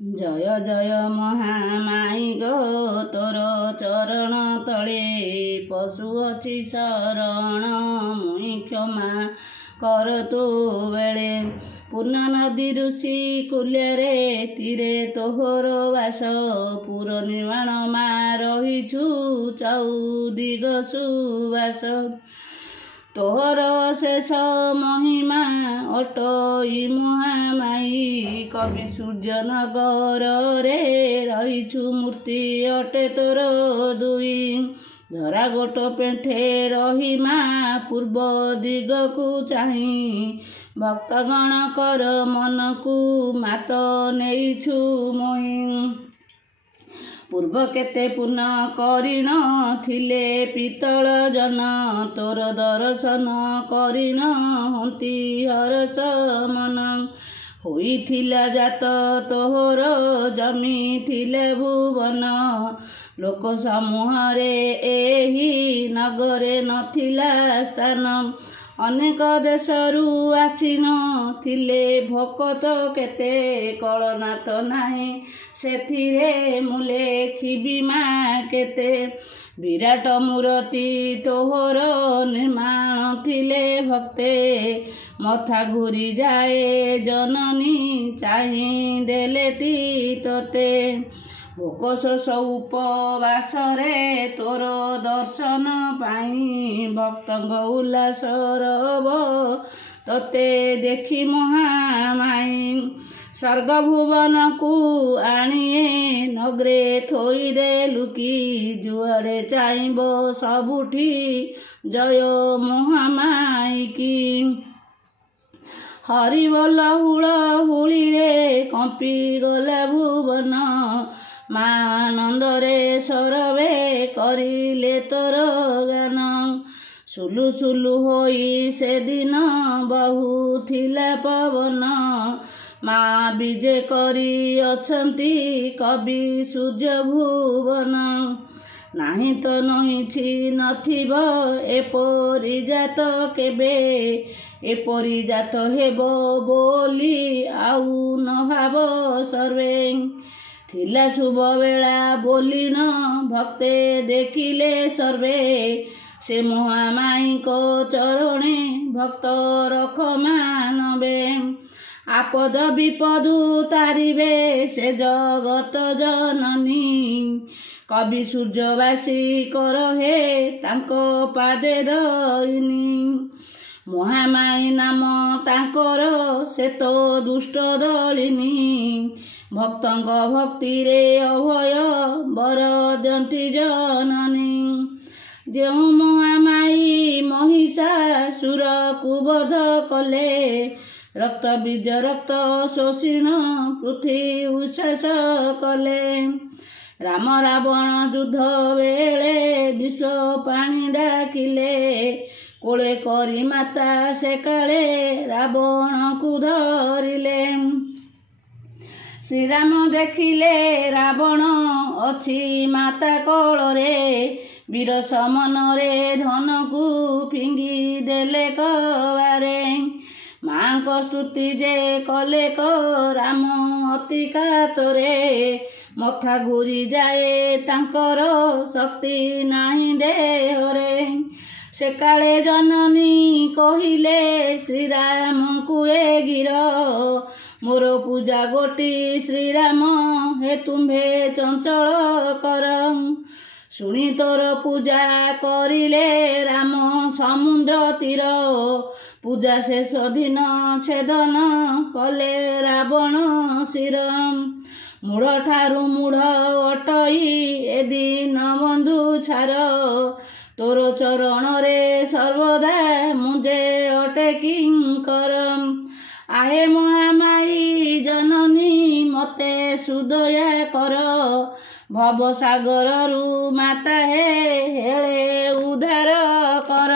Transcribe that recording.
जय जय महामाई गो तोर चरण तले पशु अछि शरण मुई क्षमा कर तू बेले पूर्ण नदी ऋषि कूल्ୟରେ तीरे तोहर बास पुर निर्माण मा रहिछु चौदिग सुबास तोहर शेष महिमा अटई महामाई कवि सूर्य नगर रे रहिछु मूर्ति अटे तोर दुई धरा गोट पेंठे रही मा पूर्व दिगकु चाही भक्तगण कर मनकु मात नेइछु मोहि पूर्व केते पूर्ण करिण थिले पितळ जन तोर दर्शन करिण हंती हरस मन होइथिला जात तोहर जमी थिले भुवन लोक समूहरे एही नगरे नथिला स्थान अनेक देशरू आसीन थिले भकत केते कळनाथ नाही सेथिरे मु लेखिबि मा केते विराट मूर्ति तोहर निर्माण थिले भक्ते मथा घूरी जाए जननी चाही देलेटी तोते भोक शोष उपवासरे तोर दर्शन पाई भक्तंग उल्लास रब तोते देखी महामाई स्वर्ग भुवन को आनिए नगरे थोई देलु कि जुआड़े चाइब सबुठी जय महामाई की हरिबोल हुल हुली रे कंपी गला भुवन मानंदरे सरवे करिले तोर गान सुलु सुलु होई से दिन बहु थिला पवन माँ विजे करी अछंती कवि सूर्य भुवन नाही तो नहिछि नथिब एपरि जात केबे एपरि जात हेबो बोली आउ न भाव सर्वे थिला शुभ बेला बोली न भक्ते देखिले सर्वे से महामाई को चरणे भक्त रख मानबे आपद विपदु तारिबे से जगत जननी कवि सूर्यवासी कर हे तांको पादे दईनी महामाई नाम तांकर से तो दुष्ट दलिनी भक्तंग भक्ति रे अभय बर दंती जननी जो महामाई महिषासुर कुबध कले रक्त बीज रक्त शोषिण पृथ्वी उच्छ्वास कले राम रावण युद्ध बेले विश्व पाणी डाकिले कोले करी माता से काले रावण को धरिले श्रीराम देखिले रावण अछि माता कोଳରେ वीर समନରେ धन को फिंगी देले कबारे माँ को स्तुति जे कले को राम अति कातरे मथा घूरी जाए तांकर शक्ति नाही देहरे से काले जननी कहिले श्रीराम को ए गिर मोर पूजा गोटी श्रीराम हे तुम्भे चंचल कर शुणी तोर पूजा करिले राम समुद्र तीर पूजा शेष दिन छेदन कले रावण शिर मूढ़ ठारू मूढ़ अटई ए दिन बंधु छार तोर चरण रे सर्वदा मुझे अटे किंकर आहे महामाई जननी मते सुदया कर भव सागर रु माता हे हेले उद्धार कर।